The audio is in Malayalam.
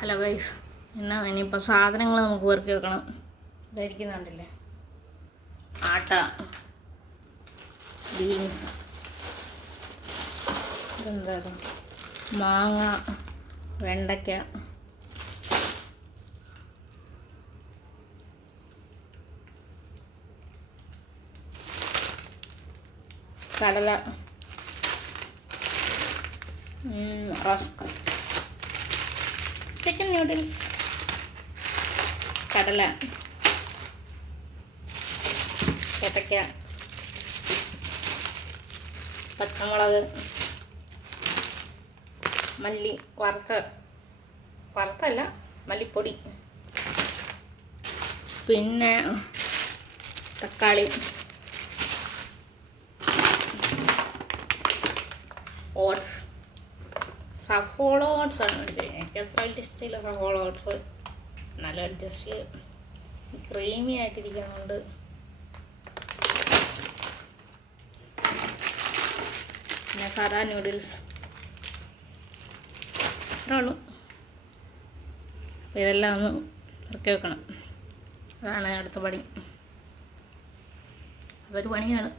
ഹലോ ഗൈസ്, ഇനിയിപ്പോൾ സാധനങ്ങൾ നമുക്ക് പെറുക്കി വെക്കണം. ഇതായിരിക്കുന്നുണ്ടല്ലേ, ആട്ട, ബീൻസ്, ഇതെന്താ, മാങ്ങ, വെണ്ടയ്ക്ക, കടല, റസ്ക്, ചിക്കൻ നൂഡിൽസ്, കടല, ഏത്തയ്ക്ക, പച്ചമുളക്, മല്ലി, വറുത്തല്ല മല്ലിപ്പൊടി, പിന്നെ തക്കാളി, ഓട്സ്, സഫോള ഓട്സ് ആണ് മേടിച്ചത്. എനിക്ക് അത്ര വലിയ ഇഷ്ടമില്ല സഫോള ഓട്സ്, നല്ല അഡ്ജസ്റ്റ് ക്രീമി ആയിട്ടിരിക്കുന്നുണ്ട്. പിന്നെ സാധാ നൂഡിൽസ്, ഇത്രേ ഉള്ളൂ. അപ്പോൾ ഇതെല്ലാം ഒന്ന് ഇറക്കി വെക്കണം. അതാണ് അടുത്ത പണി. അതൊരു പണിയാണ്.